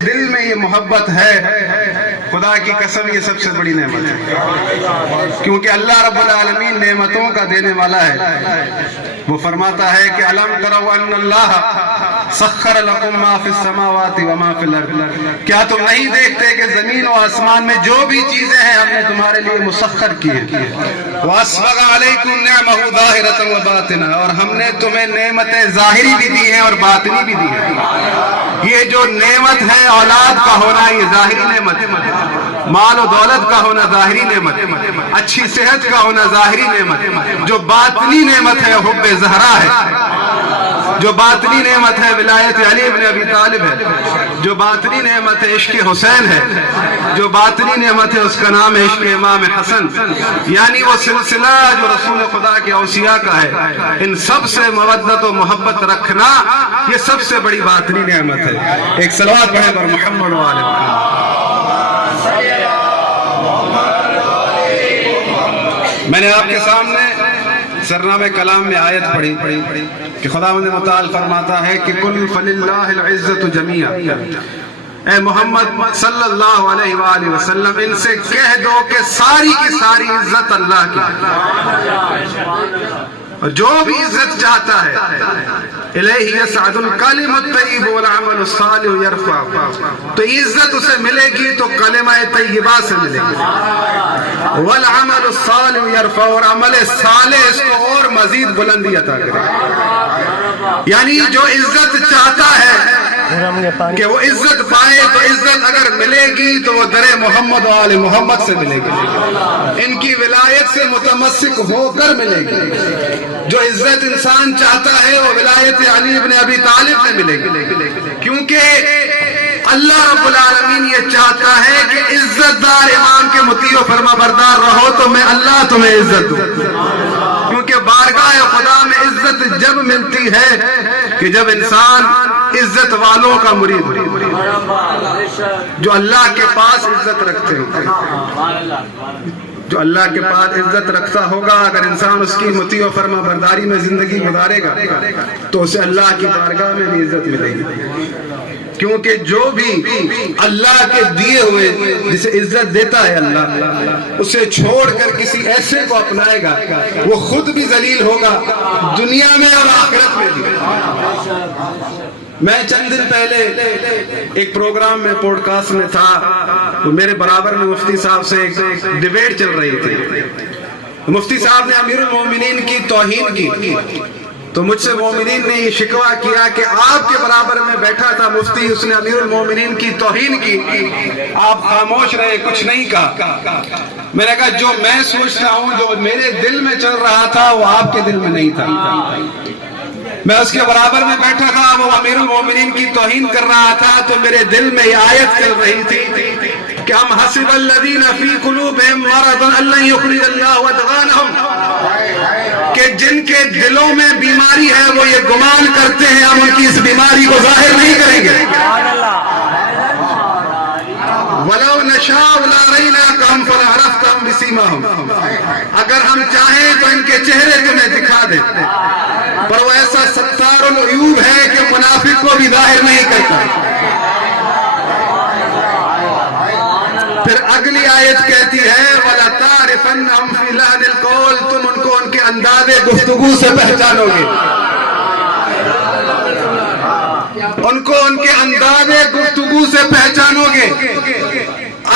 دل میں یہ محبت ہے، خدا کی قسم یہ سب سے بڑی نعمت ہے، کیونکہ اللہ رب العالمین نعمتوں کا دینے والا ہے۔ وہ فرماتا ہے کہ الم تروا ان اللہ سخر لکم ما فی السماوات وما فی الارض، کیا تم نہیں دیکھتے کہ زمین و آسمان میں جو بھی چیزیں ہیں ہم نے تمہارے لیے مسخر کی ہیں۔ واسبغ علیکم نعمہ ظاہرۃ و باطنہ، اور ہم نے تمہیں نعمتیں ظاہری بھی دی ہیں اور باطنی بھی دی ہیں۔ یہ جو نعمت ہے اولاد کا ہونا، یہ ظاہری نعمت ہے، مال و دولت کا ہونا ظاہری نعمت، اچھی صحت کا ہونا ظاہری نعمت۔ جو باطنی نعمت ہے حب زہرا ہے، جو باطنی نعمت ہے ولایت علی ابن ابی طالب ہے، جو باطنی نعمت ہے عشق حسین ہے، جو باطنی نعمت ہے اس کا نام ہے عشق امام حسن، یعنی وہ سلسلہ جو رسول خدا کے اوصیاء کا ہے۔ ان سب سے مودت و محبت رکھنا یہ سب سے بڑی باطنی نعمت ہے۔ ایک صلوات پڑھیں پر محمد و آل محمد۔ میں نے آپ کے سامنے سرنامہ کلام میں آیت پڑھی کہ خداوند متعال فرماتا ہے کہ قل فللہ العزت جمیعا، اے محمد صلی اللہ علیہ وآلہ وسلم ان سے کہہ دو کہ ساری کی ساری عزت اللہ کی، اور جو بھی عزت چاہتا ہے الیہ یصعد الکلم الطیب والعمل الصالح یرفع، تو عزت اسے ملے گی تو کلمہ طیبہ سے ملے گی، والعمل الصالح یرفع، اور عمل صالح اس کو اور مزید بلندی عطا کرے۔ یعنی جو عزت چاہتا ہے کہ وہ عزت پائے تو عزت اگر ملے گی تو وہ در محمد و آل محمد سے ملے گی، ان کی ولایت سے متمسک ہو کر ملے گی۔ جو عزت انسان چاہتا ہے وہ ولایت علی ابن ابی طالب سے ملے گی، کیونکہ اللہ رب العالمین یہ چاہتا ہے کہ عزت دار امام کے مطیع و فرما بردار رہو تو میں اللہ تمہیں عزت دوں، کیونکہ بارگاہ خدا میں عزت جب ملتی ہے کہ جب انسان عزت والوں کا مرید جو اللہ کے پاس عزت رکھتے ہیں، جو اللہ کے پاس عزت رکھتا ہوگا، اگر انسان اس کی مطیع و فرما برداری میں زندگی گزارے گا تو اسے اللہ کی بارگاہ میں بھی عزت ملے گی، کیونکہ جو بھی اللہ کے دیے ہوئے جسے عزت دیتا ہے اللہ، اسے چھوڑ کر کسی ایسے کو اپنائے گا وہ خود بھی ذلیل ہوگا دنیا میں اور آخرت میں بھی۔ میں چند دن پہلے ایک پروگرام میں پوڈ کاسٹ میں تھا، تو میرے برابر میں مفتی صاحب سے ایک ڈیبیٹ چل رہی تھی۔ مفتی صاحب نے امیر المومنین کی توہین کی، تو مجھ سے مومنین نے یہ شکوہ کیا کہ آپ کے برابر میں بیٹھا تھا مفتی، اس نے امیر المومنین کی توہین کی، آپ خاموش رہے، کچھ نہیں کہا۔ میں نے کہا جو میں سوچ رہا ہوں، جو میرے دل میں چل رہا تھا وہ آپ کے دل میں نہیں تھا۔ میں اس کے برابر میں بیٹھا تھا، وہ امیر المومنین کی توہین کر رہا تھا، تو میرے دل میں یہ آیت چل رہی تھی کہ ہم حسب الذین فی قلوبہم مرض ان لن یخرج اللہ ادغانہم، کہ جن کے دلوں میں بیماری ہے وہ یہ گمان کرتے ہیں ہم ان کی اس بیماری کو ظاہر نہیں کریں گے۔ وَلَوْ نَشَاءُ لَأَرَيْنَاكَهُمْ فَلَعَرَفْتَهُمْ بِسِيمَاهُمْ، اگر ہم چاہیں تو ان کے چہرے تمہیں دکھا دیں، پر وہ ایسا ستار العیوب ہے کہ منافق کو بھی ظاہر نہیں کرتا۔ پھر اگلی آیت کہتی ہے وَلَتَعْرِفَنَّهُمْ فِي لَحْنِ الْقَوْلِ، تم ان کو ان کے انداز گفتگو سے پہچانو گے، ان کو ان کے انداز گفتگو سے پہچانو گے۔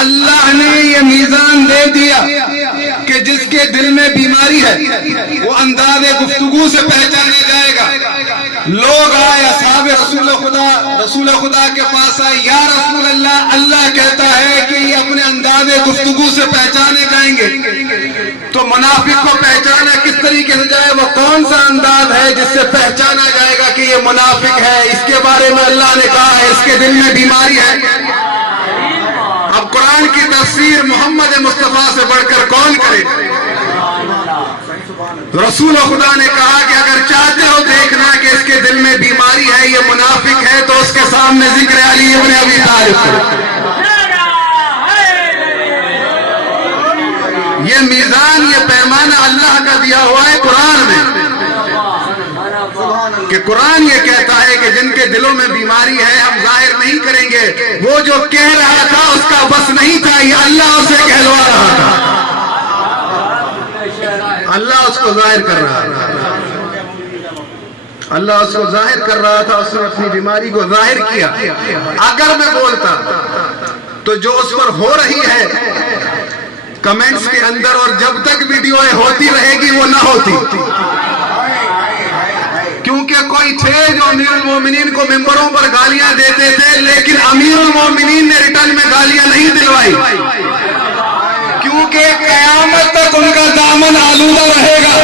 اللہ نے یہ میزان دے دیا کہ جس کے دل میں بیماری ہے وہ انداز گفتگو سے پہچانا جائے گا۔ لوگ آئے اصحاب رسول خدا کے پاس آئے، یا رسول اللہ، اللہ کہتا ہے کہ یہ اپنے انداز گفتگو سے پہچانے جائیں گے، تو منافق کو پہچانا کس طریقے سے جائے؟ وہ کون سا انداز ہے جس سے پہچانا جائے گا کہ یہ منافق ہے؟ اس کے بارے میں اللہ نے کہا ہے اس کے دل میں بیماری ہے۔ اب قرآن کی تفسیر محمد مصطفیٰ سے بڑھ کر کون کرے؟ رسول خدا نے کہا کہ اگر چاہتے ہو دیکھنا کہ اس کے دل میں بیماری ہے، یہ منافق ہے، تو اس کے سامنے ذکر علی ابن ابی طالب کرو۔ یہ میزان، یہ پیمانہ اللہ کا دیا ہوا ہے قرآن میں، کہ قرآن یہ کہتا ہے کہ جن کے دلوں میں بیماری ہے ہم ظاہر نہیں کریں گے کہ وہ جو کہہ رہا تھا اس کا بس نہیں تھا، یہ اللہ اسے کہلوا رہا تھا، اللہ اس کو ظاہر کر رہا تھا، اللہ اس کو ظاہر کر رہا تھا، اس نے اپنی بیماری کو ظاہر کیا۔ اگر میں بولتا تو جو اس پر ہو رہی ہے کمنٹس کے اندر، اور جب تک ویڈیو ہوتی رہے گی وہ نہ ہوتی، کیونکہ کوئی تھے جو امیر المومنین کو ممبروں پر گالیاں دیتے تھے، لیکن امیر المومنین نے ریٹرن میں گالیاں نہیں دلوائی، کیونکہ قیامت تک ان کا دامن آلودہ رہے گا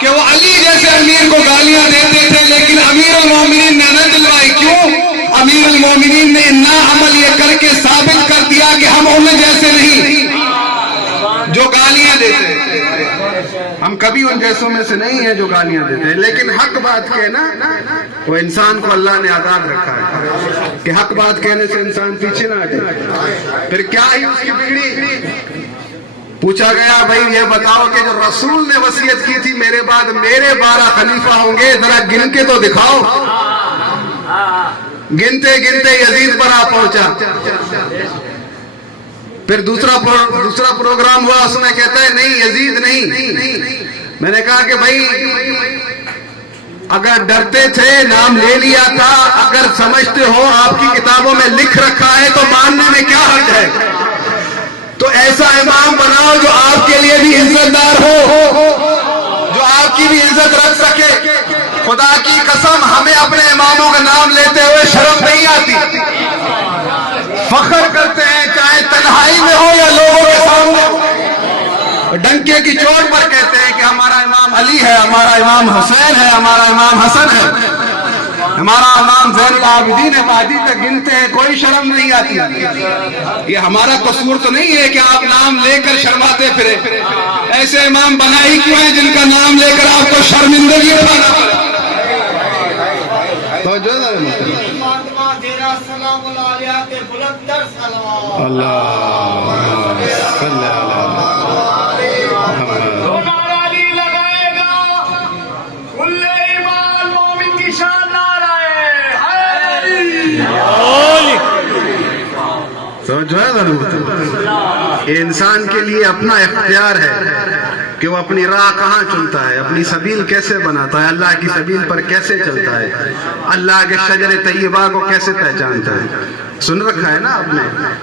کہ وہ علی جیسے امیر کو گالیاں دیتے تھے لیکن امیر المومنین نے نہ دلوائی۔ کیوں؟ امیر المومنین نے نا عمل یہ کر کے ثابت کر دیا کہ ہم ان جیسے نہیں جو گالیاں دیتے ہیں، ہم کبھی ان جیسوں میں سے نہیں ہیں جو گالیاں دیتے ہیں۔ لیکن حق بات کہنا، وہ انسان کو اللہ نے آزاد رکھا ہے کہ حق بات کہنے سے انسان پیچھے نہ ہٹے۔ پھر کیا ہی اس کی بگڑی؟ پوچھا گیا بھائی یہ بتاؤ کہ جو رسول نے وصیت کی تھی میرے بعد میرے 12 خلیفہ ہوں گے، ذرا گن کے تو دکھاؤ۔ گنتے گنتے یزید پر آ پہنچا۔ پھر دوسرا پروگرام ہوا، اس میں کہتا ہے نہیں یزید نہیں۔ میں نے کہا کہ بھائی اگر ڈرتے تھے نام لے لیا تھا، اگر سمجھتے ہو آپ کی کتابوں میں لکھ رکھا ہے تو ماننے میں کیا حرج ہے؟ تو ایسا امام بناؤ جو آپ کے لیے بھی عزت دار ہو، جو آپ کی بھی عزت رکھ سکے۔ خدا کی قسم ہمیں اپنے اماموں کا نام لیتے ہوئے شرم نہیں آتی، فخر کرتے ہیں چاہے تنہائی میں ہو یا لوگوں کے سامنے ہو، ڈنکے کی چوٹ پر کہتے ہیں کہ ہمارا امام علی ہے، ہمارا امام حسین ہے، ہمارا امام حسن ہے، ہمارا امام زین العابدین ہے، مہدی تک گنتے ہیں، کوئی شرم نہیں آتی۔ یہ ہمارا قصور تو نہیں ہے کہ آپ نام لے کر شرماتے پھرے۔ ایسے امام بنا ہی کیوں ہیں جن کا نام لے کر آپ کو شرمندگی اٹھانا پڑے؟ یہ انسان کے لیے اپنا اختیار ہے کہ وہ اپنی راہ کہاں چنتا ہے، اپنی سبیل کیسے بناتا ہے، اللہ کی سبیل پر کیسے چلتا ہے، اللہ کے شجر طیبہ کو کیسے پہچانتا ہے۔ سن رکھا ہے نا آپ نے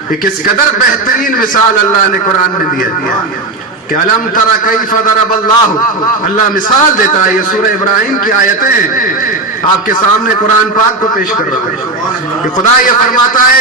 کہ کس قدر بہترین مثال اللہ نے قرآن میں دیا کہ الم تر کیف ضرب اللہ، اللہ مثال دیتا ہے۔ یہ سورہ ابراہیم کی آیتیں ہیں، آپ کے سامنے قرآن پاک کو پیش کر رہا ہے کہ خدا یہ فرماتا ہے